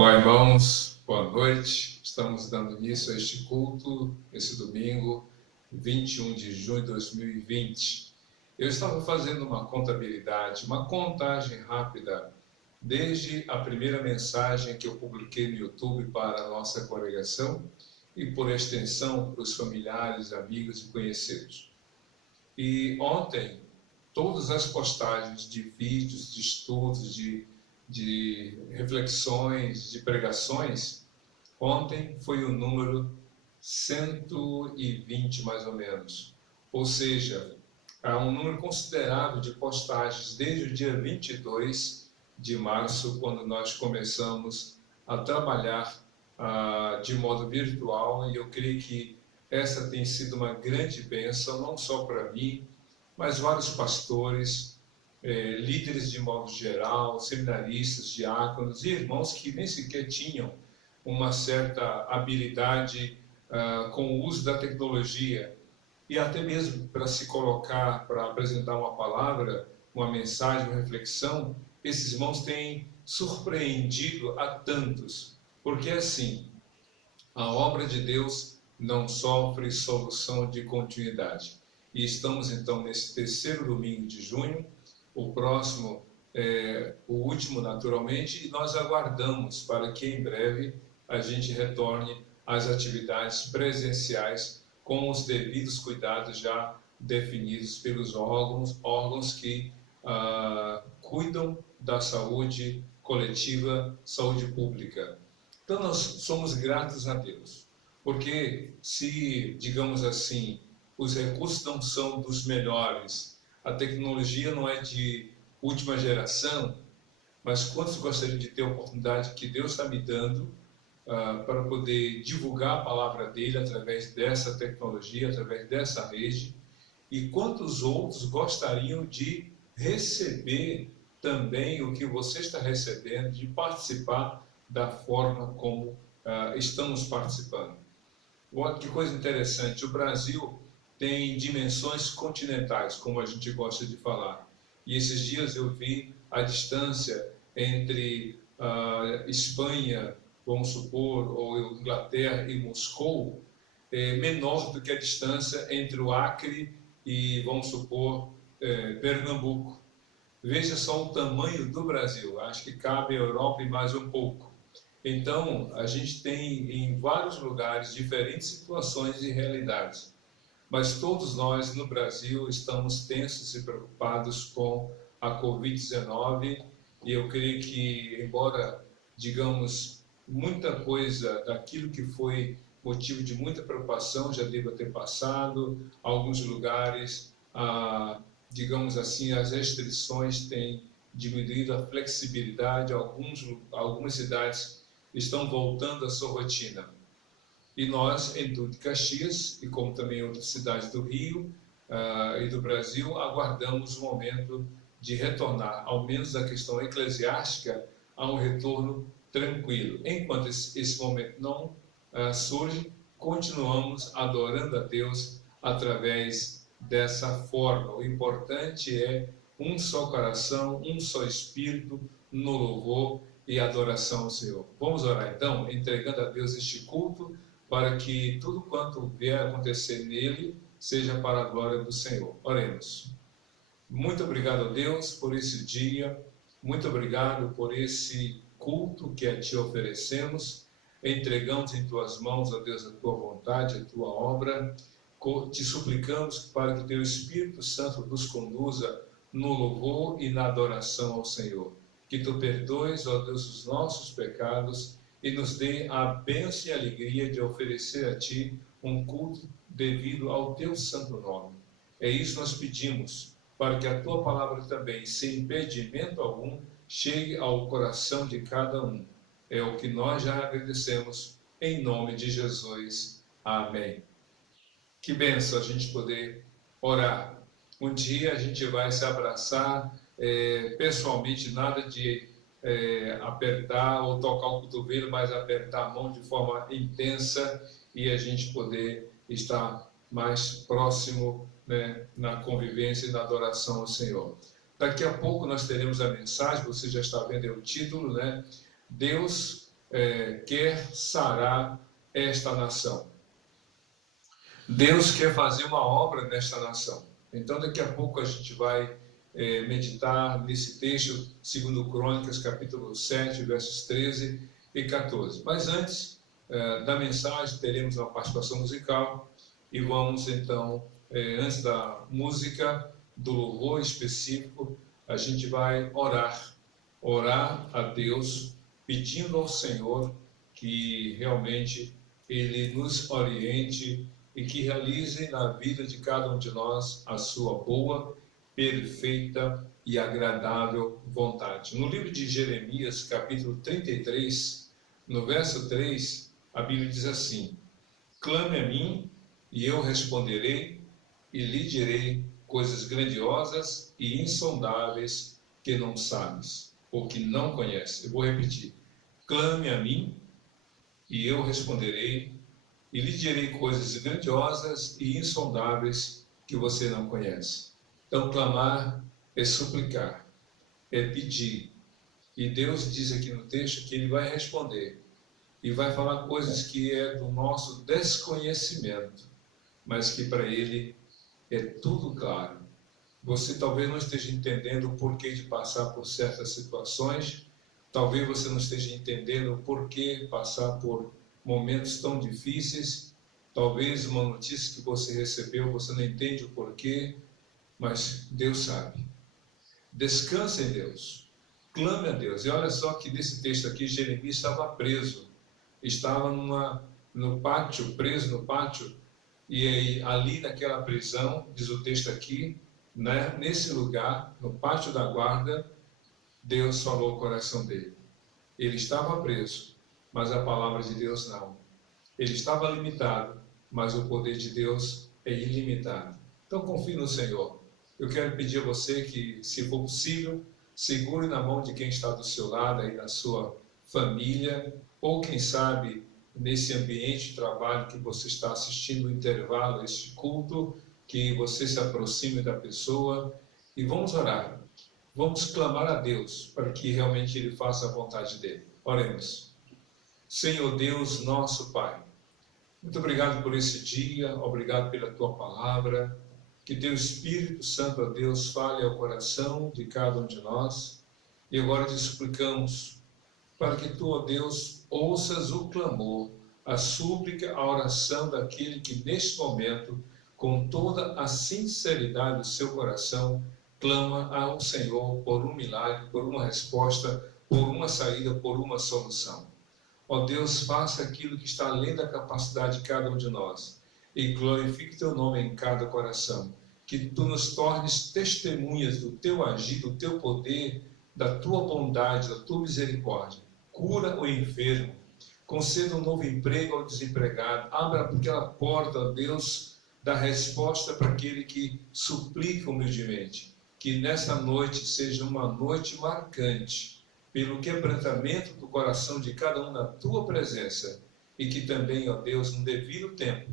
Olá, irmãos, boa noite. Estamos dando início a este culto, esse domingo, 21 de junho de 2020. Eu estava fazendo uma contabilidade, uma contagem rápida, desde a primeira mensagem que eu publiquei no YouTube para a nossa congregação e, por extensão, para os familiares, amigos e conhecidos. E ontem, todas as postagens de vídeos, de estudos, de reflexões, de pregações, ontem foi o número 120 mais ou menos. Ou seja, há um número considerável de postagens desde o dia 22 de março, quando nós começamos a trabalhar de modo virtual, e eu creio que essa tem sido uma grande bênção, não só para mim, mas vários pastores, líderes de modo geral, seminaristas, diáconos e irmãos que nem sequer tinham uma certa habilidade com o uso da tecnologia e até mesmo para se colocar, para apresentar uma palavra, uma mensagem, uma reflexão, esses irmãos têm surpreendido a tantos, porque assim, a obra de Deus não sofre solução de continuidade. E estamos então nesse terceiro domingo de junho, o próximo o último naturalmente, e nós aguardamos para que em breve a gente retorne às atividades presenciais com os devidos cuidados já definidos pelos órgãos que cuidam da saúde coletiva, saúde pública. Então nós somos gratos a Deus, porque se, digamos assim, os recursos não são dos melhores, a tecnologia não é de última geração, mas quantos gostariam de ter a oportunidade que Deus está me dando para poder divulgar a palavra dele através dessa tecnologia, através dessa rede, e quantos outros gostariam de receber também o que você está recebendo, de participar da forma como estamos participando. Olha que coisa interessante, o Brasil tem dimensões continentais, como a gente gosta de falar. E esses dias eu vi a distância entre Espanha, vamos supor, ou Inglaterra e Moscou, menor do que a distância entre o Acre e, vamos supor, Pernambuco. Veja só o tamanho do Brasil, acho que cabe a Europa e mais um pouco. Então, a gente tem em vários lugares diferentes situações e realidades. Mas todos nós no Brasil estamos tensos e preocupados com a Covid-19, e eu creio que, embora, digamos, muita coisa daquilo que foi motivo de muita preocupação já deva ter passado, alguns lugares, digamos assim, as restrições têm diminuído, a flexibilidade, algumas cidades estão voltando à sua rotina. E nós, em Duque de Caxias, e como também outras cidades do Rio e do Brasil, aguardamos o momento de retornar, ao menos a questão eclesiástica, a um retorno tranquilo. Enquanto esse momento não surge, continuamos adorando a Deus através dessa forma. O importante é um só coração, um só espírito no louvor e adoração ao Senhor. Vamos orar então, entregando a Deus este culto, para que tudo quanto vier a acontecer nele seja para a glória do Senhor. Oremos. Muito obrigado a Deus por esse dia, muito obrigado por esse culto que a Ti oferecemos. Entregamos em Tuas mãos, ó Deus, a Tua vontade, a Tua obra. Te suplicamos para que Teu Espírito Santo nos conduza no louvor e na adoração ao Senhor. Que Tu perdoes, ó Deus, os nossos pecados e nos dê a bênção e a alegria de oferecer a Ti um culto devido ao Teu santo nome. É isso que nós pedimos, para que a Tua palavra também, sem impedimento algum, chegue ao coração de cada um. É o que nós já agradecemos, em nome de Jesus. Amém. Que bênção a gente poder orar. Um dia a gente vai se abraçar pessoalmente, nada de apertar ou tocar o cotovelo, mas apertar a mão de forma intensa e a gente poder estar mais próximo, né, na convivência e na adoração ao Senhor. Daqui a pouco nós teremos a mensagem, você já está vendo o título, né? Deus quer sarar esta nação. Deus quer fazer uma obra nesta nação. Então, daqui a pouco a gente vai meditar nesse texto, 2 Crônicas, capítulo 7, versos 13 e 14. Mas antes da mensagem, teremos uma participação musical e vamos então, antes da música, do louvor específico, a gente vai orar a Deus, pedindo ao Senhor que realmente Ele nos oriente e que realize na vida de cada um de nós a sua boa, perfeita e agradável vontade. No livro de Jeremias, capítulo 33, no verso 3, a Bíblia diz assim: clame a mim e eu responderei e lhe direi coisas grandiosas e insondáveis que não sabes ou que não conheces. Eu vou repetir: clame a mim e eu responderei e lhe direi coisas grandiosas e insondáveis que você não conhece. Então, clamar é suplicar, é pedir. E Deus diz aqui no texto que Ele vai responder e vai falar coisas que é do nosso desconhecimento, mas que para Ele é tudo claro. Você talvez não esteja entendendo o porquê de passar por certas situações, talvez você não esteja entendendo o porquê passar por momentos tão difíceis, talvez uma notícia que você recebeu, você não entende o porquê, mas Deus sabe. Descanse em Deus, clame a Deus. E olha só que nesse texto aqui, Jeremias estava preso, estava preso no pátio, e aí, ali naquela prisão, diz o texto aqui, né, nesse lugar, no pátio da guarda, Deus falou ao coração dele. Ele estava preso, mas a palavra de Deus não. Ele estava limitado, mas o poder de Deus é ilimitado. Então confie no Senhor. Eu quero pedir a você que, se for possível, segure na mão de quem está do seu lado, aí na sua família, ou quem sabe, nesse ambiente de trabalho que você está assistindo o intervalo, este culto, que você se aproxime da pessoa e vamos orar. Vamos clamar a Deus para que realmente Ele faça a vontade dEle. Oremos. Senhor Deus, nosso Pai, muito obrigado por esse dia, obrigado pela Tua palavra, que Teu Espírito Santo, ó Deus, fale ao coração de cada um de nós, e agora te suplicamos para que Tu, ó Deus, ouças o clamor, a súplica, a oração daquele que neste momento, com toda a sinceridade do seu coração, clama ao Senhor por um milagre, por uma resposta, por uma saída, por uma solução. Ó Deus, faça aquilo que está além da capacidade de cada um de nós e glorifique Teu nome em cada coração. Que Tu nos tornes testemunhas do Teu agir, do Teu poder, da Tua bondade, da Tua misericórdia. Cura o enfermo, conceda um novo emprego ao desempregado, abra aquela porta, ó Deus, da resposta para aquele que suplica humildemente. Que nessa noite seja uma noite marcante, pelo quebrantamento do coração de cada um na Tua presença, e que também, ó Deus, no devido tempo,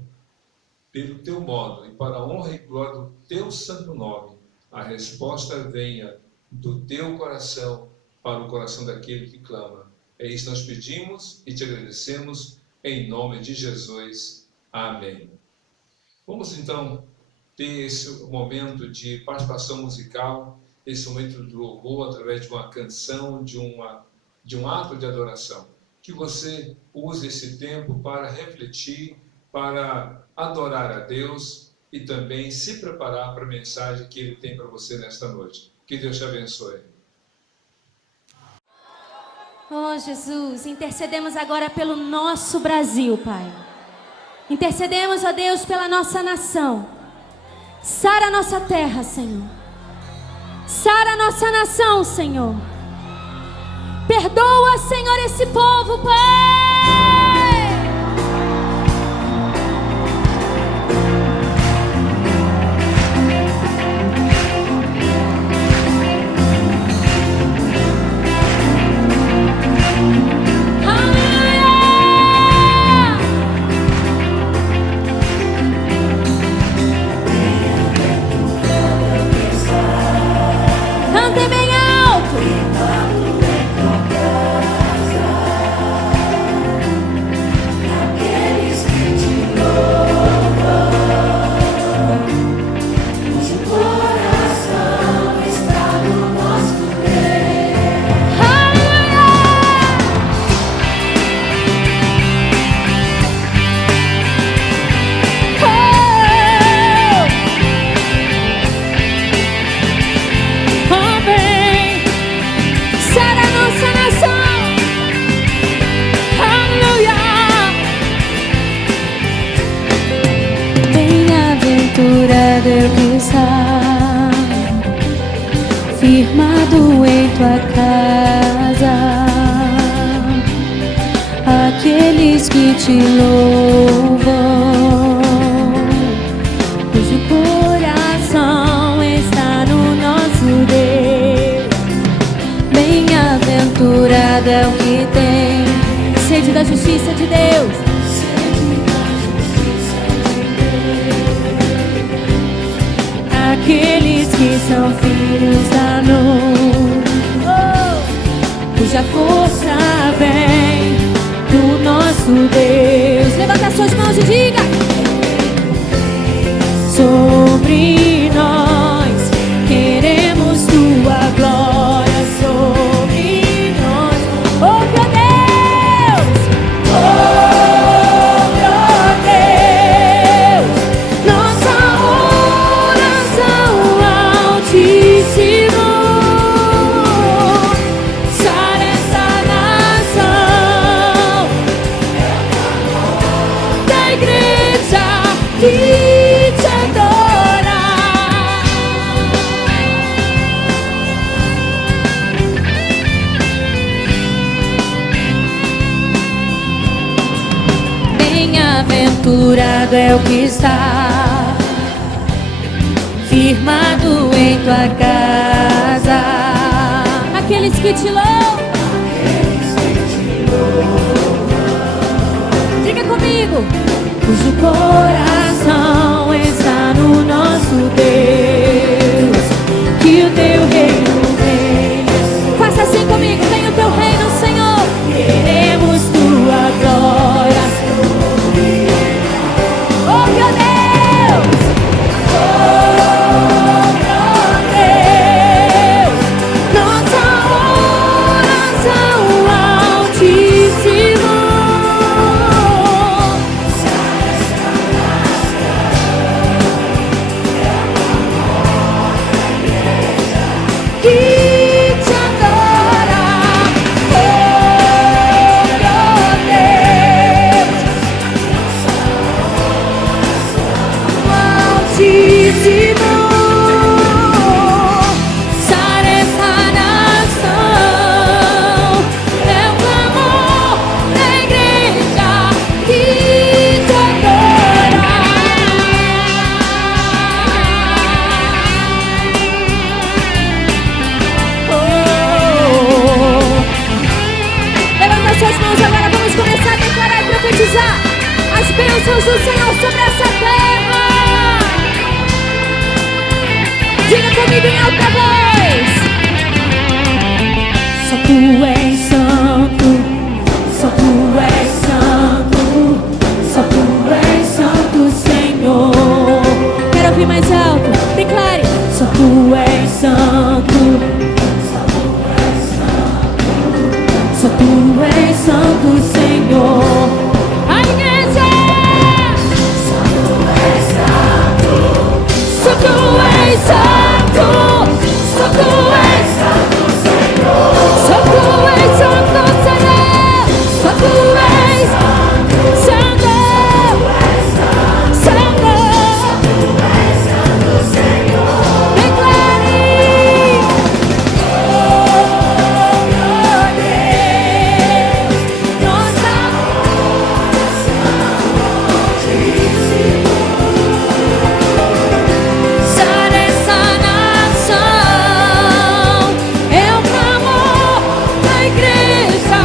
pelo Teu modo e para a honra e glória do Teu santo nome, a resposta venha do Teu coração para o coração daquele que clama. É isso que nós pedimos e te agradecemos em nome de Jesus. Amém. Vamos então ter esse momento de participação musical, esse momento de louvor através de uma canção, de um ato de adoração. Que você use esse tempo para refletir, para adorar a Deus e também se preparar para a mensagem que Ele tem para você nesta noite. Que Deus te abençoe. Oh, Jesus, intercedemos agora pelo nosso Brasil, Pai. Intercedemos, ó Deus, pela nossa nação. Sara a nossa terra, Senhor. Sara a nossa nação, Senhor. Perdoa, Senhor, esse povo, Pai. Cantem bem alto. firmado em tua casa, aqueles que te louvam, cujo coração está no nosso Deus. Bem-aventurado é o que tem sede da justiça de Deus. Aqueles que são filhos da luz, cuja força vem do nosso Deus. Levanta suas mãos e diga: sobre nós queremos tua glória, sobre nós, oh meu Deus, oh meu Deus, nossa oração altíssimo, sara essa nação, da igreja que te adora. Bem-aventurado é o que está firmado em tua casa, aqueles que te louvam. Diga comigo: cujo coração está no nosso Deus, que o teu reino venha. Faça assim comigo: venha o teu reino, Senhor. Queremos tua glória. Oh meu Deus, oh meu Deus, nossa oração altíssima, que te adora. Oh meu Deus, altíssimo, sara essa nação, é o clamor da igreja que te adora. Levanta suas mãos agora, vamos começar a declarar e profetizar as bênçãos do Senhor sobre essa terra. Diga comigo em alta voz: só tu és santo, só tu és santo, só tu és santo, Senhor. Quero ouvir mais alto, declare: só tu és santo, só tu és santo, Senhor. A igreja, só tu és santo, só tu és santo, só tu és santo, Senhor. Só tu és santo, Senhor. Só tu és santo, santo, Senhor. Declare: oh meu Deus, nossa sara essa nação, é o clamor da igreja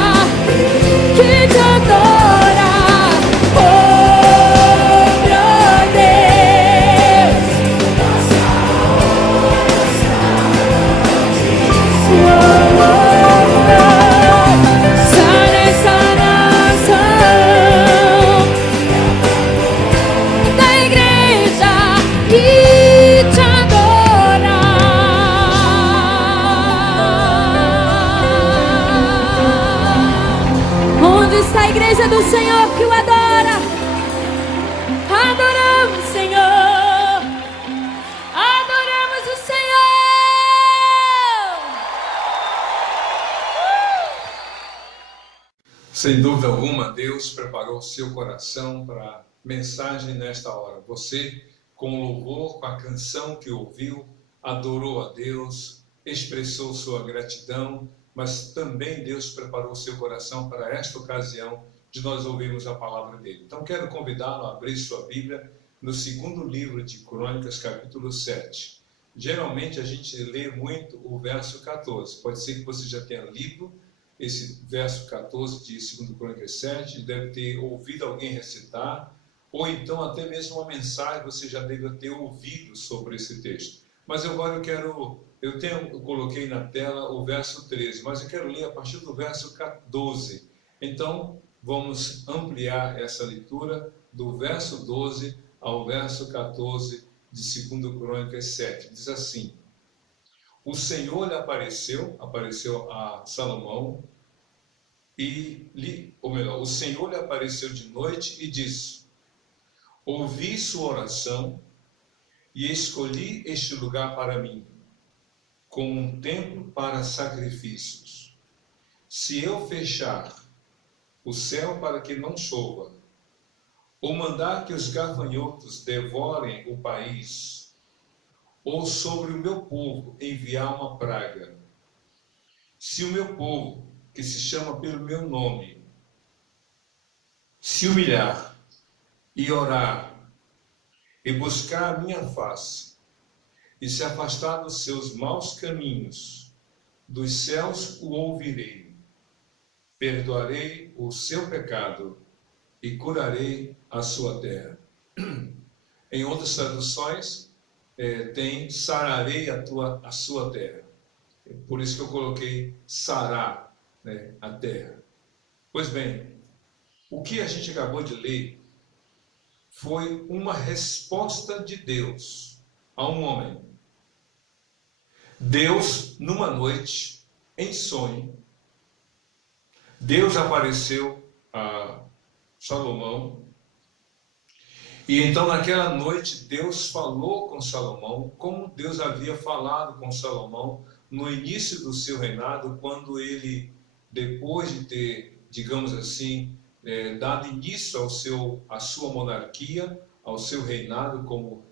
que te adora. Oh meu Deus, sara essa nação, da igreja que te adora. Onde está a igreja do Senhor que o adora? Adoramos, Senhor. Adoramos o Senhor. Sem dúvida alguma, Deus preparou o seu coração para a mensagem nesta hora. Você, com o louvor, com a canção que ouviu, adorou a Deus, expressou sua gratidão, mas também Deus preparou seu coração para esta ocasião de nós ouvirmos a palavra dele. Então quero convidá-lo a abrir sua Bíblia no segundo livro de Crônicas, capítulo 7. Geralmente a gente lê muito o verso 14. Pode ser que você já tenha lido esse verso 14 de 2 Crônicas 7, deve ter ouvido alguém recitar, ou então até mesmo uma mensagem você já deve ter ouvido sobre esse texto. Mas agora eu coloquei na tela o verso 13, mas eu quero ler a partir do verso 14. Então, vamos ampliar essa leitura do verso 12 ao verso 14 de 2 Crônicas 7. Diz assim: o Senhor lhe apareceu a Salomão, o Senhor lhe apareceu de noite e disse: ouvi sua oração e escolhi este lugar para mim, como um templo para sacrifícios. Se eu fechar o céu para que não chova, ou mandar que os gafanhotos devorem o país, ou sobre o meu povo enviar uma praga, se o meu povo, que se chama pelo meu nome, se humilhar e orar, e buscar a minha face, e se afastar dos seus maus caminhos, dos céus o ouvirei, perdoarei o seu pecado e curarei a sua terra. Em outras traduções, tem sararei a sua terra. Por isso que eu coloquei sarar, né, a terra. Pois bem, o que a gente acabou de ler foi uma resposta de Deus a um homem. Deus, numa noite, em sonho, Deus apareceu a Salomão, e então naquela noite Deus falou com Salomão, como Deus havia falado com Salomão no início do seu reinado, quando ele, depois de ter, digamos assim, dado início à sua monarquia, ao seu reinado como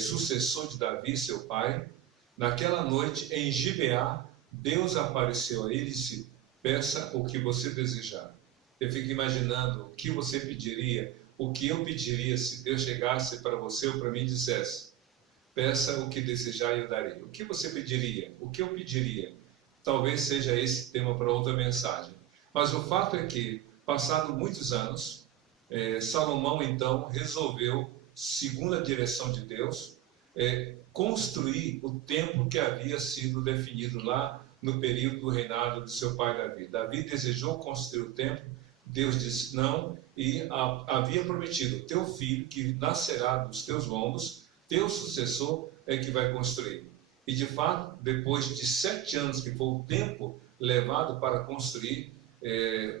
sucessor de Davi, seu pai. Naquela noite, em Gibeá, Deus apareceu a ele e disse: peça o que você desejar. Eu fico imaginando o que você pediria, o que eu pediria se Deus chegasse para você ou para mim e dissesse: peça o que desejar e eu darei. O que você pediria? O que eu pediria? Talvez seja esse tema para outra mensagem. Mas o fato é que, passado muitos anos, Salomão então resolveu, segundo a direção de Deus, construir o templo que havia sido definido lá no período do reinado de seu pai Davi. Davi desejou construir o templo, Deus disse não, e havia prometido: teu filho, que nascerá dos teus lombos, teu sucessor é que vai construir. E de fato, depois de 7 anos, que foi o tempo levado para construir,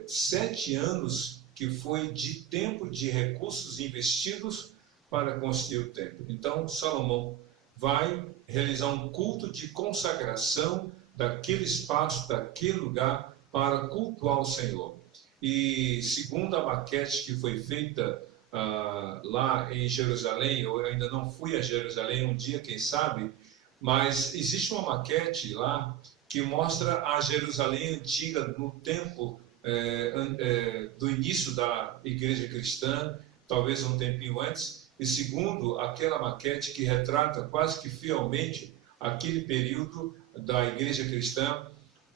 7 anos que foi de tempo de recursos investidos para construir o templo. Então Salomão vai realizar um culto de consagração daquele espaço, daquele lugar, para cultuar o Senhor. E segundo a maquete que foi feita lá em Jerusalém, eu ainda não fui a Jerusalém, um dia quem sabe, mas existe uma maquete lá que mostra a Jerusalém antiga no tempo do início da igreja cristã, talvez um tempinho antes, e segundo aquela maquete que retrata quase que fielmente aquele período da igreja cristã,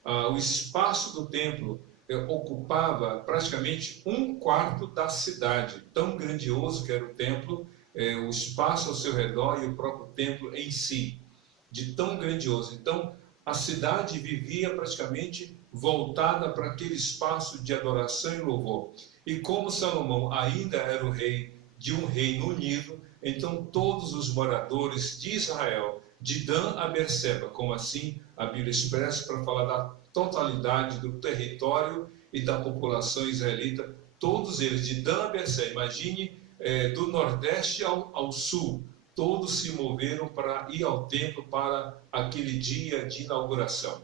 o espaço do templo ocupava praticamente 1/4 da cidade, tão grandioso que era o templo, o espaço ao seu redor e o próprio templo em si, de tão grandioso. Então, a cidade vivia praticamente voltada para aquele espaço de adoração e louvor. E como Salomão ainda era o rei de um reino unido, então todos os moradores de Israel, de Dan a Berseba, como assim a Bíblia expressa para falar da totalidade do território e da população israelita, todos eles, de Dan a Berseba, imagine do nordeste ao sul, todos se moveram para ir ao templo para aquele dia de inauguração.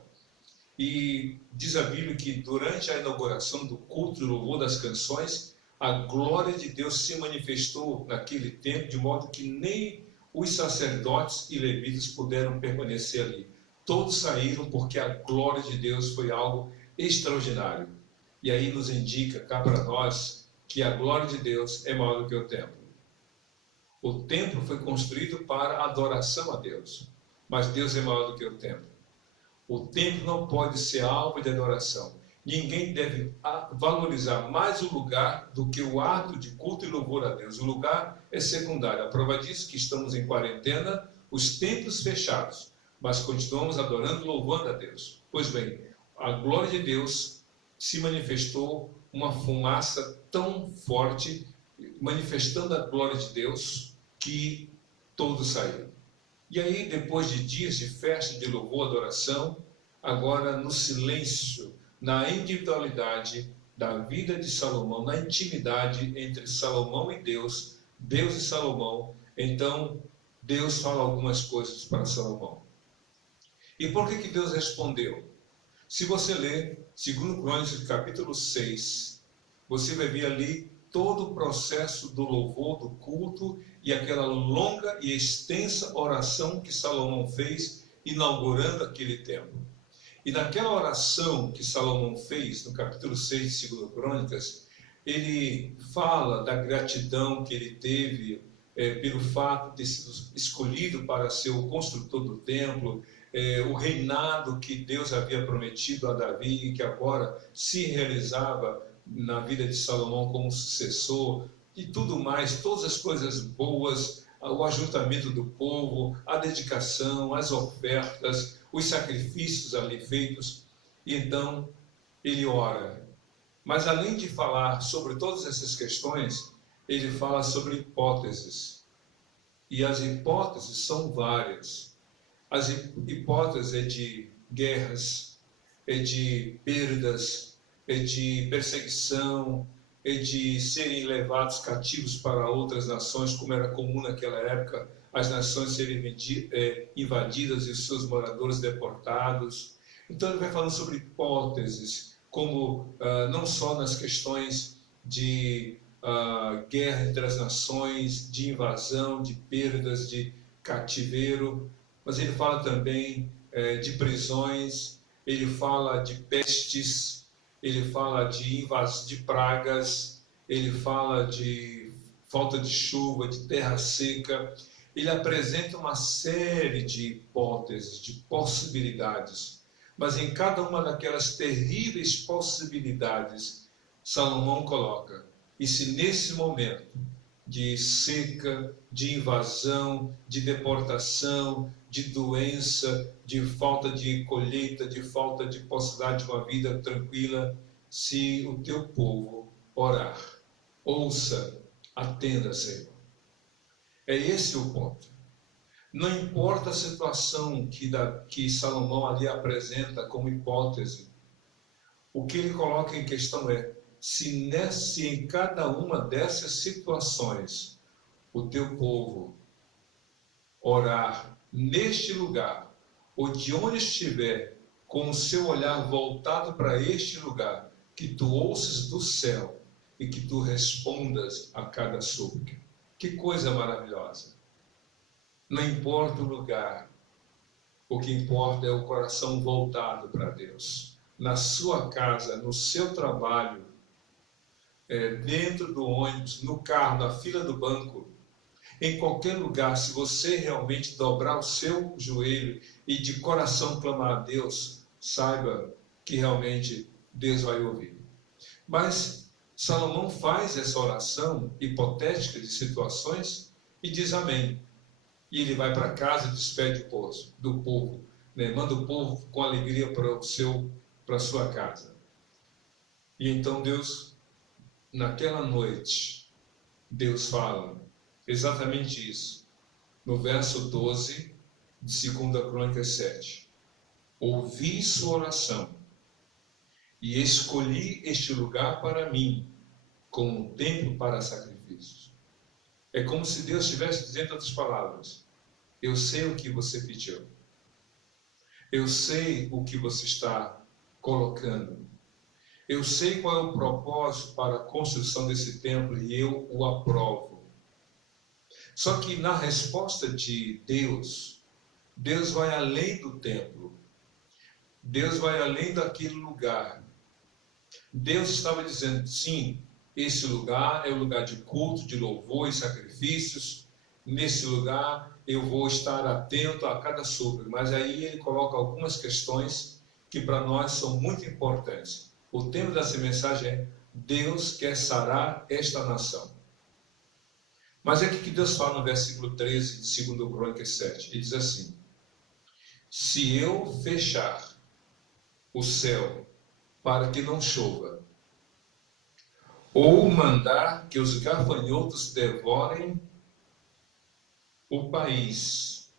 E diz a Bíblia que durante a inauguração do culto e louvor das canções, a glória de Deus se manifestou naquele tempo, de modo que nem os sacerdotes e levitas puderam permanecer ali. Todos saíram porque a glória de Deus foi algo extraordinário. E aí nos indica cá para nós que a glória de Deus é maior do que o templo. O templo foi construído para adoração a Deus, mas Deus é maior do que o templo. O templo não pode ser alvo de adoração. Ninguém deve valorizar mais o lugar do que o ato de culto e louvor a Deus. O lugar é secundário. A prova disso é que estamos em quarentena, os templos fechados, mas continuamos adorando e louvando a Deus. Pois bem, a glória de Deus se manifestou uma fumaça tão forte, manifestando a glória de Deus, que todos saíram. E aí, depois de dias de festa, de louvor, adoração, agora no silêncio, na individualidade da vida de Salomão, na intimidade entre Salomão e Deus, Deus e Salomão, então Deus fala algumas coisas para Salomão. E por que Deus respondeu? Se você ler 2 Crônicas, capítulo 6, você vai ver ali todo o processo do louvor, do culto e aquela longa e extensa oração que Salomão fez, inaugurando aquele templo. E naquela oração que Salomão fez, no capítulo 6 de 2 Crônicas, ele fala da gratidão que ele teve pelo fato de ter sido escolhido para ser o construtor do templo, o reinado que Deus havia prometido a Davi e que agora se realizava na vida de Salomão como sucessor, e tudo mais, todas as coisas boas, o ajuntamento do povo, a dedicação, as ofertas, os sacrifícios ali feitos. E então ele ora. Mas além de falar sobre todas essas questões, ele fala sobre hipóteses. E as hipóteses são várias. As hipóteses é de guerras, é de perdas, é de perseguição, é de serem levados cativos para outras nações, como era comum naquela época, as nações serem invadidas e os seus moradores deportados. Então ele vai falando sobre hipóteses, como não só nas questões de guerra entre as nações, de invasão, de perdas, de cativeiro, mas ele fala também de prisões, ele fala de pestes, ele fala de pragas, ele fala de falta de chuva, de terra seca. Ele apresenta uma série de hipóteses, de possibilidades, mas em cada uma daquelas terríveis possibilidades, Salomão coloca: e se nesse momento de seca, de invasão, de deportação, de doença, de falta de colheita, de falta de possibilidade de uma vida tranquila, se o teu povo orar, ouça, atenda, Senhor. É esse o ponto. Não importa a situação que Salomão ali apresenta como hipótese, o que ele coloca em questão é: se em cada uma dessas situações o teu povo orar neste lugar, ou de onde estiver, com o seu olhar voltado para este lugar, que tu ouças do céu e que tu respondas a cada súplica. Que coisa maravilhosa! Não importa o lugar, o que importa é o coração voltado para Deus. Na sua casa, no seu trabalho, dentro do ônibus, no carro, na fila do banco, em qualquer lugar, se você realmente dobrar o seu joelho e de coração clamar a Deus, saiba que realmente Deus vai ouvir. Mas Salomão faz essa oração hipotética de situações e diz amém. E ele vai para casa e despede do povo, né? Manda o povo com alegria para a sua casa. E então Deus, naquela noite, Deus fala exatamente isso, no verso 12 de 2 Crônicas 7. Ouvi sua oração e escolhi este lugar para mim, como um templo para sacrifícios. É como se Deus estivesse dizendo outras palavras: eu sei o que você pediu, eu sei o que você está colocando, eu sei qual é o propósito para a construção desse templo e eu o aprovo. Só que na resposta de Deus, Deus vai além do templo. Deus vai além daquele lugar. Deus estava dizendo, sim, esse lugar é o lugar de culto, de louvor e sacrifícios. Nesse lugar eu vou estar atento a cada súplica. Mas aí ele coloca algumas questões que para nós são muito importantes. O tema dessa mensagem é: Deus quer sarar esta nação. Mas é que Deus fala no versículo 13 de 2 Crônicas 7. Ele diz assim: se eu fechar o céu para que não chova, ou mandar que os gafanhotos devorem o país,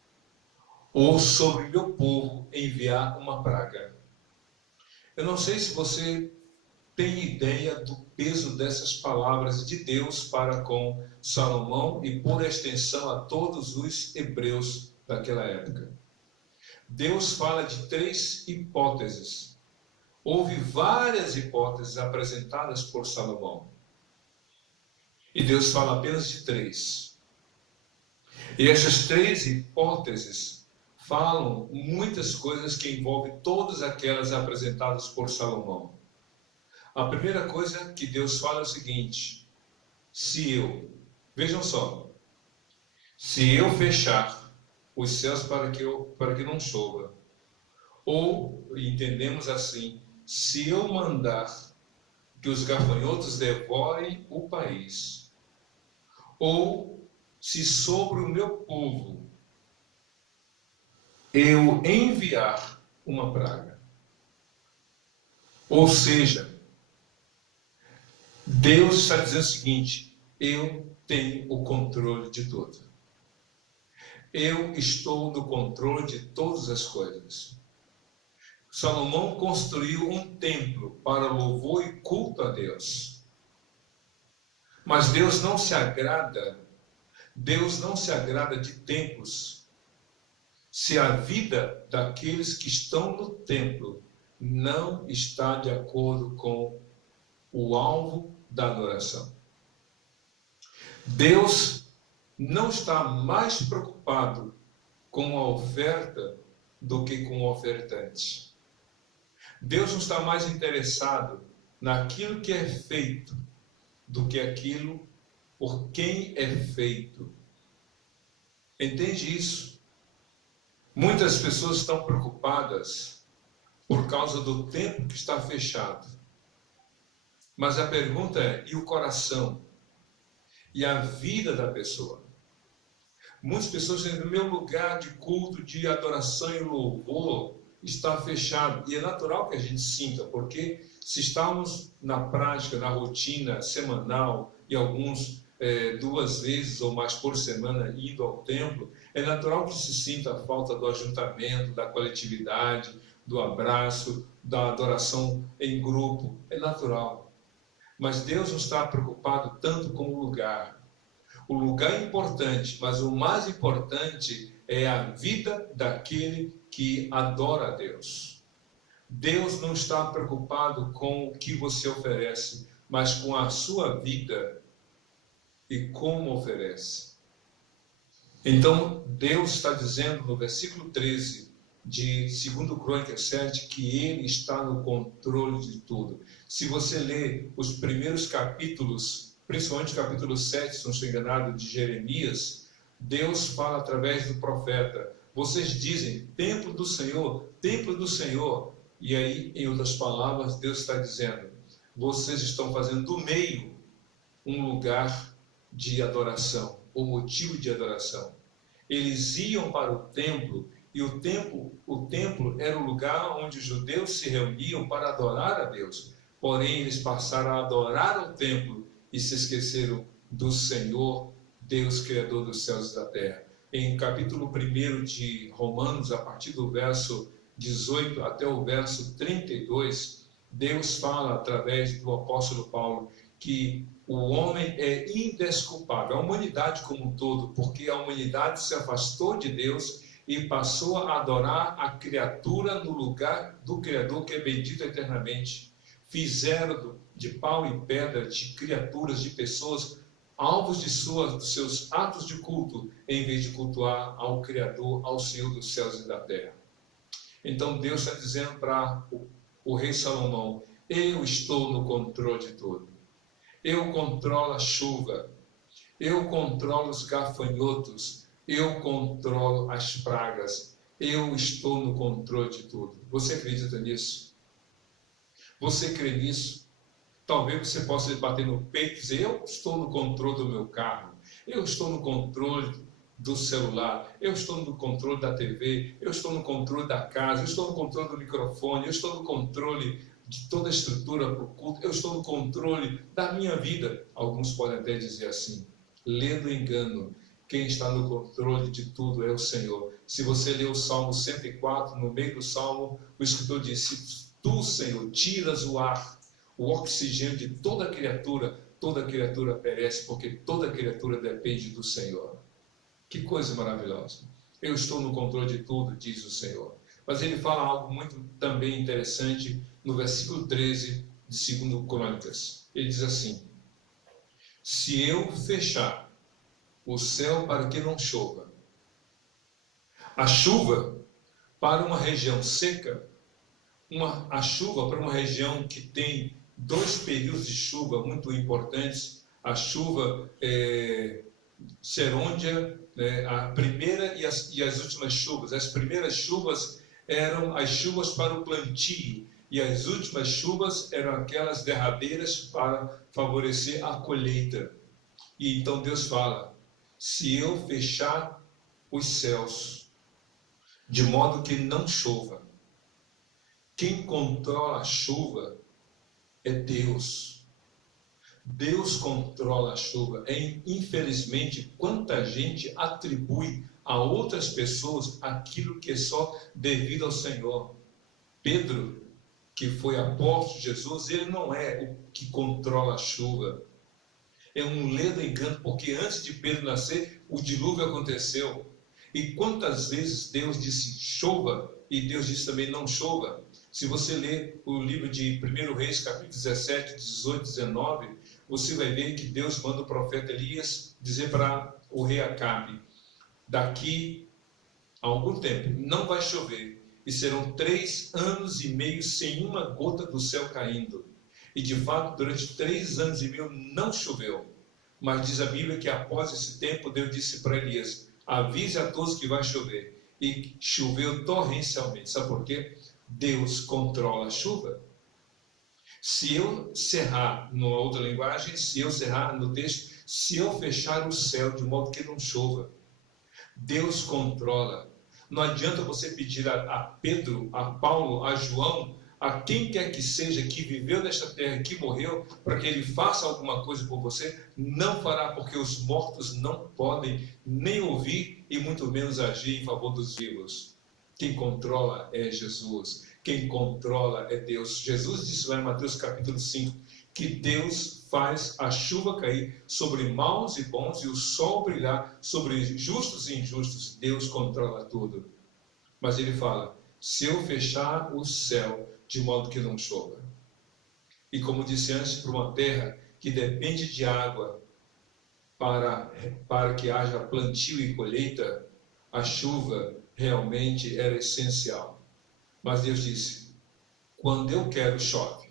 ou sobre meu povo enviar uma praga. Eu não sei se você tem ideia do peso dessas palavras de Deus para com Salomão e, por extensão, a todos os hebreus daquela época. Deus fala de 3 hipóteses. Houve várias hipóteses apresentadas por Salomão. E Deus fala apenas de 3. E essas 3 hipóteses falam muitas coisas que envolvem todas aquelas apresentadas por Salomão. A primeira coisa que Deus fala é o seguinte: vejam só, se eu fechar os céus para que não chova, ou, entendemos assim, se eu mandar que os gafanhotos devorem o país, ou se sobre o meu povo eu enviar uma praga. Ou seja, Deus está dizendo o seguinte: eu tenho o controle de tudo. Eu estou no controle de todas as coisas. Salomão construiu um templo para louvor e culto a Deus. Mas Deus não se agrada de templos se a vida daqueles que estão no templo não está de acordo com o alvo da adoração. Deus não está mais preocupado com a oferta do que com o ofertante. Deus não está mais interessado naquilo que é feito do que aquilo por quem é feito. Entende isso? Muitas pessoas estão preocupadas por causa do tempo que está fechado. Mas a pergunta é: e o coração? E a vida da pessoa? Muitas pessoas dizem: no meu lugar de culto, de adoração e louvor está fechado. E é natural que a gente sinta, porque se estamos na prática, na rotina semanal, e alguns 2 vezes ou mais por semana indo ao templo, é natural que se sinta a falta do ajuntamento, da coletividade, do abraço, da adoração em grupo. É natural. Mas Deus não está preocupado tanto com o lugar. O lugar é importante, mas o mais importante é a vida daquele que adora a Deus. Deus não está preocupado com o que você oferece, mas com a sua vida e como oferece. Então, Deus está dizendo no versículo 13 de 2 Crônicas 7 que Ele está no controle de tudo. Se você ler os primeiros capítulos, principalmente o capítulo 7, se não estou enganado, de Jeremias, Deus fala através do profeta: vocês dizem, templo do Senhor, templo do Senhor. E aí, em outras palavras, Deus está dizendo: vocês estão fazendo do meio um lugar de adoração, ou motivo de adoração. Eles iam para o templo, e o templo era o lugar onde os judeus se reuniam para adorar a Deus. Porém, eles passaram a adorar o templo e se esqueceram do Senhor, Deus, Criador dos céus e da terra. Em capítulo 1 de Romanos, a partir do verso 18 até o verso 32, Deus fala através do apóstolo Paulo que o homem é indesculpável, a humanidade como um todo, porque a humanidade se afastou de Deus e passou a adorar a criatura no lugar do Criador, que é bendito eternamente. Fizeram de pau e pedra, de criaturas, de pessoas, alvos dos seus atos de culto, em vez de cultuar ao Criador, ao Senhor dos céus e da terra. Então Deus está dizendo para o rei Salomão: eu estou no controle de tudo. Eu controlo a chuva, eu controlo os gafanhotos, eu controlo as pragas, eu estou no controle de tudo. Você acredita nisso? Você crê nisso? Talvez você possa bater no peito e dizer: eu estou no controle do meu carro, eu estou no controle do celular, eu estou no controle da TV, eu estou no controle da casa, eu estou no controle do microfone, eu estou no controle de toda a estrutura para o culto, eu estou no controle da minha vida. Alguns podem até dizer assim, lendo engano. Quem está no controle de tudo é o Senhor. Se você ler o Salmo 104, no meio do Salmo, o escritor disse: tu, Senhor, tiras o ar, o oxigênio de toda criatura perece, porque toda criatura depende do Senhor. Que coisa maravilhosa. Eu estou no controle de tudo, diz o Senhor. Mas ele fala algo muito também interessante no versículo 13 de 2 Crônicas. Ele diz assim: se eu fechar o céu para que não chova, a chuva para uma região seca, a chuva para uma região que tem 2 períodos de chuva muito importantes, a chuva serôdia, a primeira e as últimas chuvas. As primeiras chuvas eram as chuvas para o plantio, e as últimas chuvas eram aquelas derradeiras para favorecer a colheita. E então Deus fala: se eu fechar os céus de modo que não chova, quem controla a chuva é Deus. Deus controla a chuva. Infelizmente, quanta gente atribui a outras pessoas aquilo que é só devido ao Senhor. Pedro, que foi apóstolo de Jesus, ele não é o que controla a chuva. É um ledo engano, porque antes de Pedro nascer, o dilúvio aconteceu. E quantas vezes Deus disse chova, e Deus disse também não chova. Se você ler o livro de 1 Reis, capítulo 17, 18, 19, você vai ver que Deus manda o profeta Elias dizer para o rei Acabe: daqui a algum tempo não vai chover, e serão 3 anos e meio sem uma gota do céu caindo. E de fato, durante 3 anos e meio não choveu. Mas diz a Bíblia que após esse tempo, Deus disse para Elias: avise a todos que vai chover. E choveu torrencialmente. Sabe por quê? Deus controla a chuva. Se eu cerrar, numa outra linguagem, se eu cerrar no texto, se eu fechar o céu de modo que não chova, Deus controla. Não adianta você pedir a Pedro, a Paulo, a João, a quem quer que seja que viveu nesta terra, que morreu, para que ele faça alguma coisa por você. Não fará, porque os mortos não podem nem ouvir e muito menos agir em favor dos vivos. Quem controla é Jesus. Quem controla é Deus. Jesus disse lá em Mateus capítulo 5 que Deus faz a chuva cair sobre maus e bons e o sol brilhar sobre justos e injustos. Deus controla tudo. Mas ele fala: se eu fechar o céu de modo que não chova. E como disse antes, para uma terra que depende de água para que haja plantio e colheita, a chuva realmente era essencial. Mas Deus disse: quando eu quero, chove.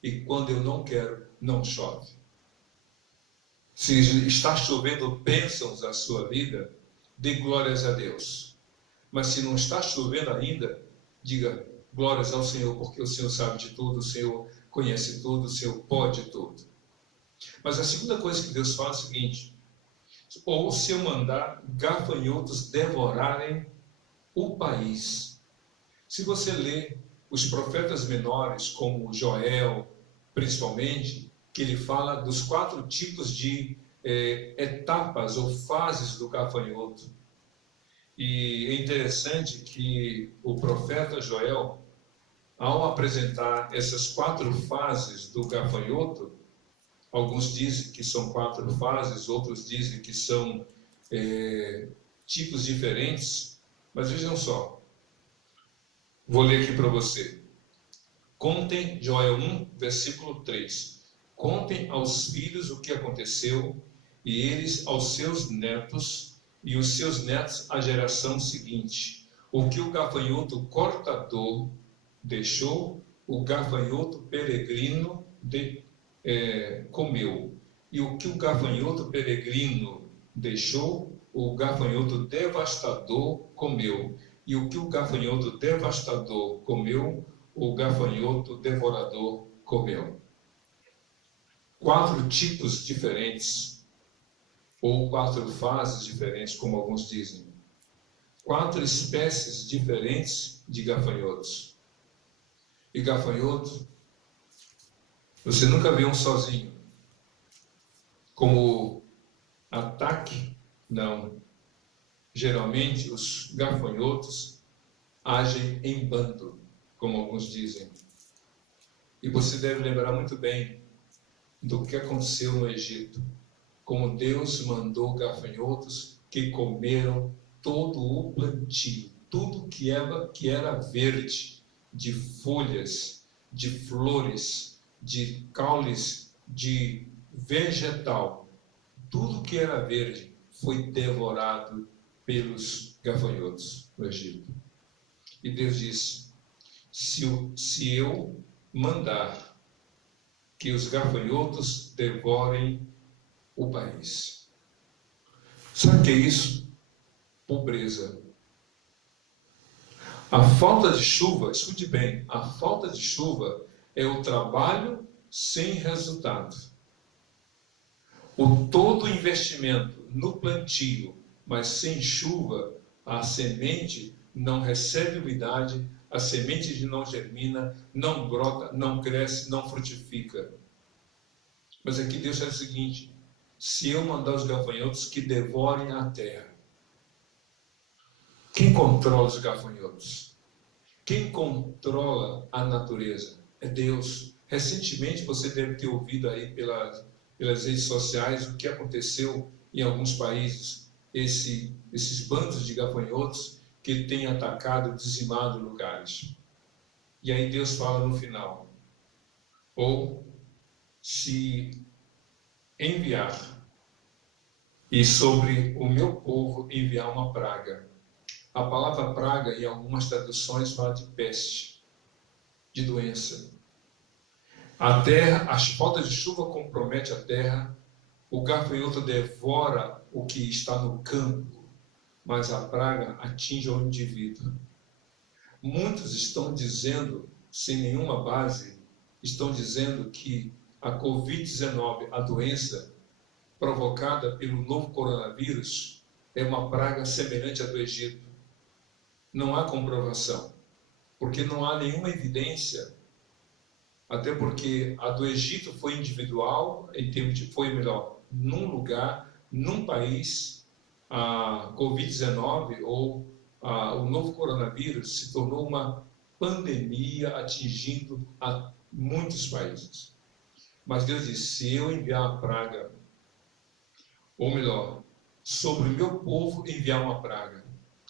E quando eu não quero, não chove. Se está chovendo bênçãos na sua vida, dê glórias a Deus. Mas se não está chovendo ainda, diga glórias ao Senhor, porque o Senhor sabe de tudo, o Senhor conhece tudo, o Senhor pode tudo. Mas a segunda coisa que Deus fala é o seguinte: ou se eu mandar gafanhotos devorarem o país. Se você lê os profetas menores, como Joel, principalmente, que ele fala dos 4 tipos de etapas ou fases do gafanhoto. E é interessante que o profeta Joel, ao apresentar essas 4 fases do gafanhoto, alguns dizem que são 4 fases, outros dizem que são tipos diferentes, mas vejam só, vou ler aqui para você. Contem, Joel 1, versículo 3. Contem aos filhos o que aconteceu e eles aos seus netos, e os seus netos à geração seguinte. O que o gafanhoto cortador deixou, o gafanhoto peregrino comeu. E o que o gafanhoto peregrino deixou, o gafanhoto devastador comeu. E o que o gafanhoto devastador comeu, o gafanhoto devorador comeu. 4 tipos diferentes, ou 4 fases diferentes, como alguns dizem. 4 espécies diferentes de gafanhotos. E gafanhoto, você nunca vê um sozinho. Como ataque, não. Geralmente os gafanhotos agem em bando, como alguns dizem. E você deve lembrar muito bem do que aconteceu no Egito. Como Deus mandou gafanhotos que comeram todo o plantio, tudo que era verde, de folhas, de flores, de caules, de vegetal, tudo que era verde foi devorado pelos gafanhotos no Egito. E Deus disse: se eu mandar que os gafanhotos devorem o país. Sabe o que é isso? Pobreza. A falta de chuva, escute bem, a falta de chuva é o trabalho sem resultado. Todo investimento no plantio, mas sem chuva, a semente não recebe umidade, a semente não germina, não brota, não cresce, não frutifica. Mas aqui Deus faz o seguinte: se eu mandar os gafanhotos que devorem a terra. Quem controla os gafanhotos? Quem controla a natureza? É Deus. Recentemente você deve ter ouvido aí pelas redes sociais o que aconteceu em alguns países. Esses bandos de gafanhotos que têm atacado, dizimado lugares. E aí Deus fala no final: ou se enviar, e sobre o meu povo enviar uma praga. A palavra praga, em algumas traduções, fala de peste, de doença. A terra, a falta de chuva compromete a terra, o gafanhoto devora o que está no campo, mas a praga atinge o indivíduo. Muitos estão dizendo, sem nenhuma base, estão dizendo que a Covid-19, a doença provocada pelo novo coronavírus, é uma praga semelhante à do Egito. Não há comprovação, porque não há nenhuma evidência, até porque a do Egito foi individual, num lugar, num país. A Covid-19 ou o novo coronavírus se tornou uma pandemia atingindo a muitos países. Mas Deus disse: se eu enviar a praga, ou melhor, sobre o meu povo enviar uma praga.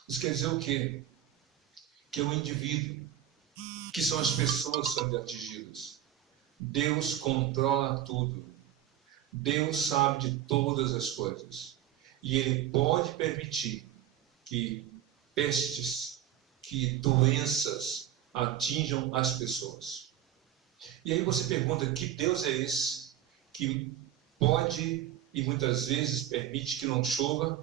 Isso quer dizer o quê? Que é o indivíduo, que são as pessoas que são atingidas. Deus controla tudo. Deus sabe de todas as coisas. E Ele pode permitir que pestes, que doenças atinjam as pessoas. E aí você pergunta: que Deus é esse que pode e muitas vezes permite que não chova,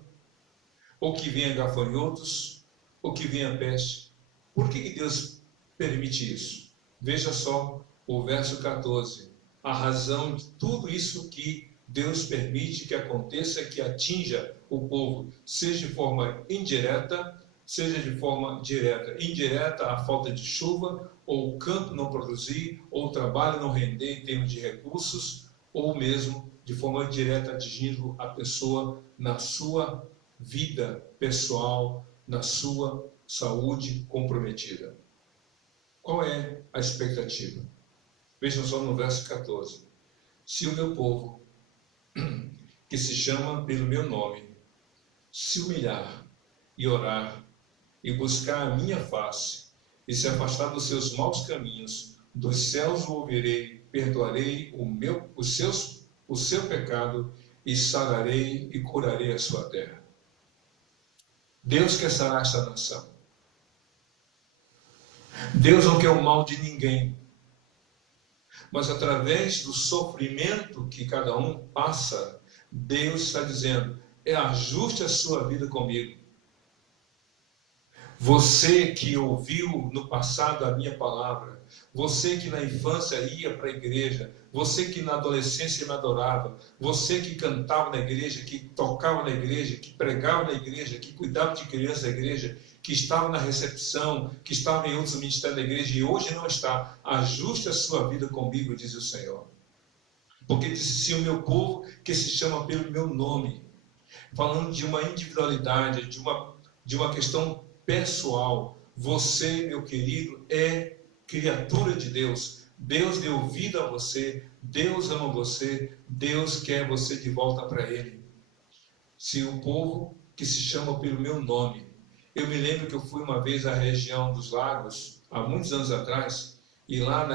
ou que venha gafanhotos, ou que venha peste? Por que Deus permite isso? Veja só o verso 14. A razão de tudo isso que Deus permite que aconteça, que atinja o povo, seja de forma indireta, seja de forma direta. Indireta, a falta de chuva, ou o campo não produzir, ou o trabalho não render em termos de recursos, ou mesmo de forma direta atingindo a pessoa na sua vida pessoal, na sua saúde comprometida. Qual é a expectativa? Vejam só no verso 14. Se o meu povo, que se chama pelo meu nome, se humilhar e orar e buscar a minha face e se afastar dos seus maus caminhos, dos céus o ouvirei, perdoarei o seu pecado e sararei e curarei a sua terra. Deus quer sarar esta nação. Deus não quer o mal de ninguém. Mas através do sofrimento que cada um passa, Deus está dizendo, ajuste a sua vida comigo. Você que ouviu no passado a minha palavra, você que na infância ia para a igreja, você que na adolescência me adorava, você que cantava na igreja, que tocava na igreja, que pregava na igreja, que cuidava de crianças na igreja, que estava na recepção, que estava em outros ministérios da igreja e hoje não está, ajuste a sua vida comigo, diz o Senhor. Porque disse, se o meu povo que se chama pelo meu nome, falando de uma individualidade, de uma questão pessoal, você, meu querido, é criatura de Deus. Deus deu vida a você, Deus ama você, Deus quer você de volta para Ele. Se o povo que se chama pelo meu nome, eu me lembro que eu fui uma vez à região dos Lagos, há muitos anos atrás, e lá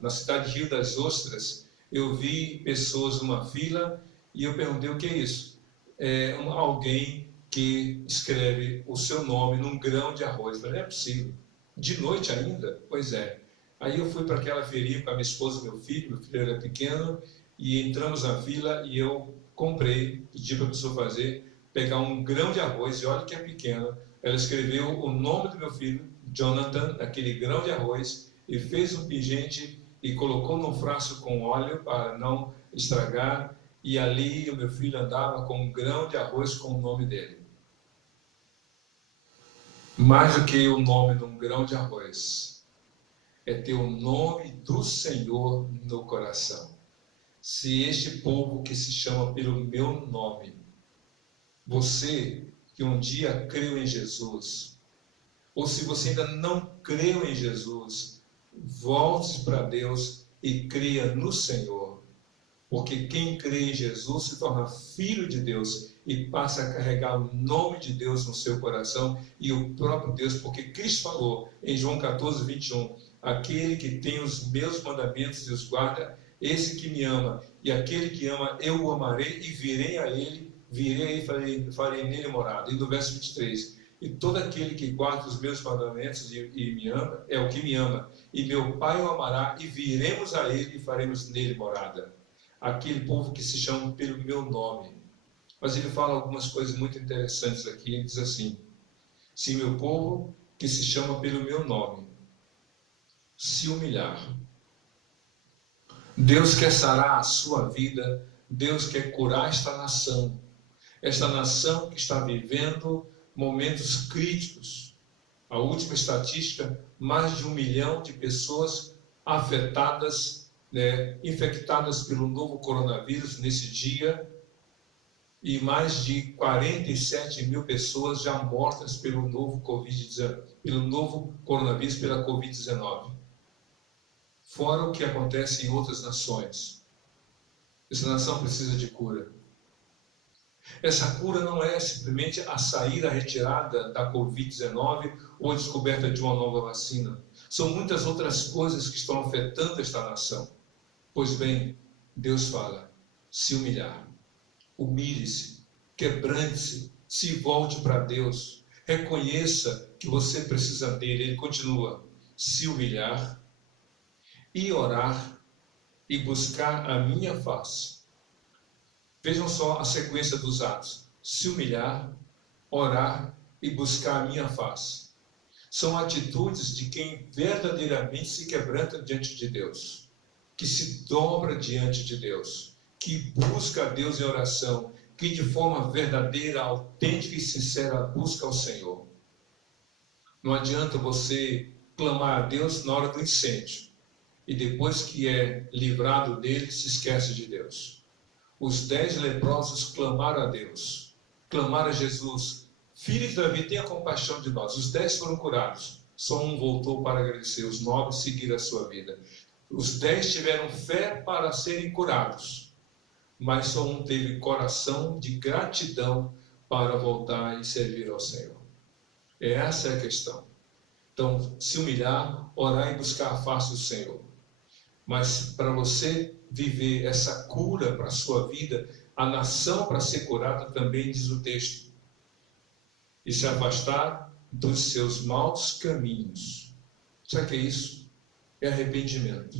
na cidade de Rio das Ostras, eu vi pessoas numa fila e eu perguntei o que é isso? É alguém que escreve o seu nome num grão de arroz. Eu falei, não é possível. De noite ainda? Pois é. Aí eu fui para aquela feirinha com a minha esposa e meu filho era pequeno, e entramos na fila e eu comprei, pedi para a pessoa pegar um grão de arroz, e olha que é pequeno. Ela escreveu o nome do meu filho, Jonathan, naquele grão de arroz, e fez um pingente e colocou num frasco com óleo para não estragar, e ali o meu filho andava com um grão de arroz com o nome dele. Mais do que o nome de um grão de arroz, é ter o nome do Senhor no coração. Se este povo que se chama pelo meu nome, você que um dia creu em Jesus, ou se você ainda não creu em Jesus, volte para Deus e creia no Senhor. Porque quem crê em Jesus se torna filho de Deus e passa a carregar o nome de Deus no seu coração e o próprio Deus, porque Cristo falou em João 14, 21, aquele que tem os meus mandamentos e os guarda, esse que me ama, e aquele que ama, eu o amarei e virei a ele e farei nele morada. E no verso 23, e todo aquele que guarda os meus mandamentos e me ama, é o que me ama, e meu Pai o amará, e viremos a ele e faremos nele morada. Aquele povo que se chama pelo meu nome. Mas ele fala algumas coisas muito interessantes aqui. Ele diz assim, se meu povo que se chama pelo meu nome se humilhar, Deus quer sarar a sua vida, Deus quer curar esta nação que está vivendo momentos críticos. A última estatística, mais de 1 milhão de pessoas afetadas, infectadas pelo novo coronavírus nesse dia, e mais de 47 mil pessoas já mortas pelo novo coronavírus, pela Covid-19. Fora o que acontece em outras nações. Essa nação precisa de cura. Essa cura não é simplesmente a saída, a retirada da Covid-19 ou a descoberta de uma nova vacina. São muitas outras coisas que estão afetando esta nação. Pois bem, Deus fala, se humilhar, humilhe-se, quebrante-se, se volte para Deus, reconheça que você precisa dele. Ele continua, se humilhar e orar e buscar a minha face. Vejam só a sequência dos atos, se humilhar, orar e buscar a minha face. São atitudes de quem verdadeiramente se quebranta diante de Deus, que se dobra diante de Deus, que busca a Deus em oração, que de forma verdadeira, autêntica e sincera busca ao Senhor. Não adianta você clamar a Deus na hora do incêndio e depois que é livrado dele, se esquece de Deus. Os 10 leprosos clamaram a Deus, clamaram a Jesus, filho de Davi, tenha compaixão de nós. Os 10 foram curados, só um voltou para agradecer, os 9 seguiram a sua vida. Os 10 tiveram fé para serem curados, mas só um teve coração de gratidão para voltar e servir ao Senhor. Essa é a questão. Então, se humilhar, orar e buscar a face do Senhor. Mas para você viver essa cura para a sua vida, a nação para ser curada também, diz o texto, e se afastar dos seus maus caminhos. Sabe o que é isso? É arrependimento.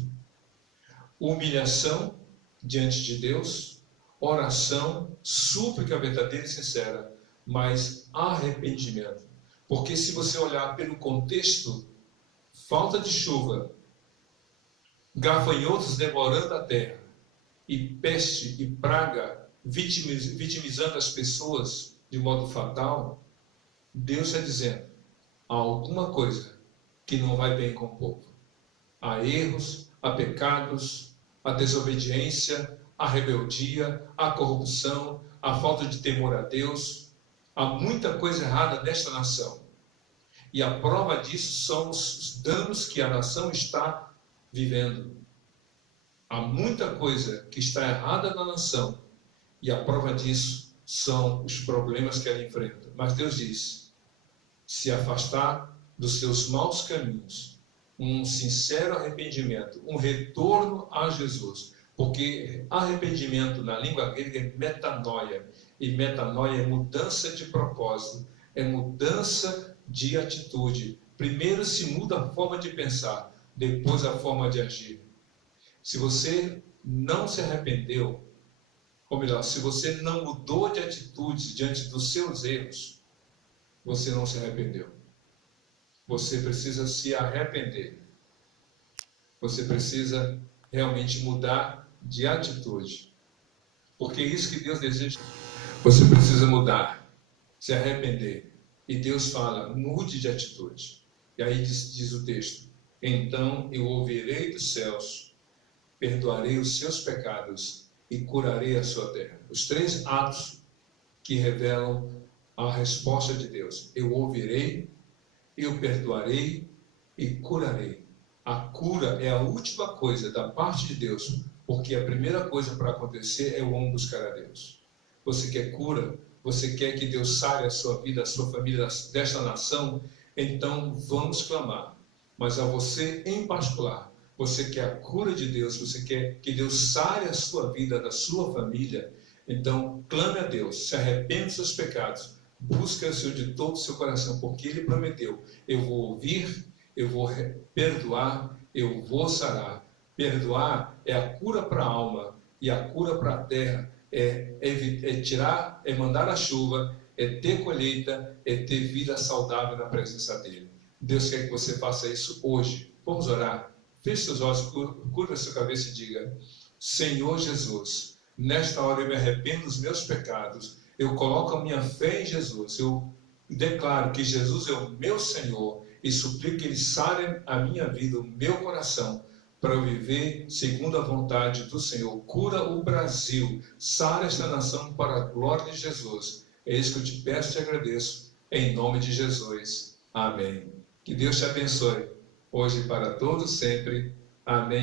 Humilhação diante de Deus, oração, súplica verdadeira e sincera, mas arrependimento. Porque se você olhar pelo contexto, falta de chuva, gafanhotos devorando a terra, e peste e praga vitimizando as pessoas de modo fatal, Deus está dizendo, há alguma coisa que não vai bem com o povo. Há erros, há pecados, há desobediência, há rebeldia, há corrupção, há falta de temor a Deus. Há muita coisa errada nesta nação. E a prova disso são os danos que a nação está vivendo. Há muita coisa que está errada na nação. E a prova disso são os problemas que ela enfrenta. Mas Deus diz, se afastar dos seus maus caminhos, um sincero arrependimento, um retorno a Jesus, porque arrependimento na língua grega é metanoia, e metanoia é mudança de propósito, é mudança de atitude. Primeiro se muda a forma de pensar, depois a forma de agir. Se você não se arrependeu, ou melhor, se você não mudou de atitude diante dos seus erros, você não se arrependeu. Você precisa se arrepender. Você precisa realmente mudar de atitude. Porque é isso que Deus deseja. Você precisa mudar, se arrepender. E Deus fala, mude de atitude. E aí diz o texto, então eu ouvirei dos céus, perdoarei os seus pecados e curarei a sua terra. Os 3 atos que revelam a resposta de Deus. Eu ouvirei, eu perdoarei e curarei. A cura é a última coisa da parte de Deus, porque a primeira coisa para acontecer é o homem buscar a Deus. Você quer cura? Você quer que Deus sare a sua vida, a sua família desta nação? Então vamos clamar. Mas a você em particular, você quer a cura de Deus, você quer que Deus sare a sua vida, da sua família, então clame a Deus, se arrependa dos seus pecados, busque o Senhor de todo o seu coração, porque Ele prometeu, eu vou ouvir, eu vou perdoar, eu vou sarar. Perdoar é a cura para a alma, e a cura para a terra é tirar, é mandar a chuva, é ter colheita, é ter vida saudável na presença dEle. Deus quer que você faça isso hoje. Vamos orar. Feche seus olhos, curva sua cabeça e diga, Senhor Jesus, nesta hora eu me arrependo dos meus pecados, eu coloco a minha fé em Jesus, eu declaro que Jesus é o meu Senhor e suplico que Ele sare a minha vida, o meu coração, para eu viver segundo a vontade do Senhor. Cura o Brasil, sara esta nação para a glória de Jesus. É isso que eu te peço e te agradeço, em nome de Jesus. Amém. Que Deus te abençoe, hoje e para todos sempre. Amém.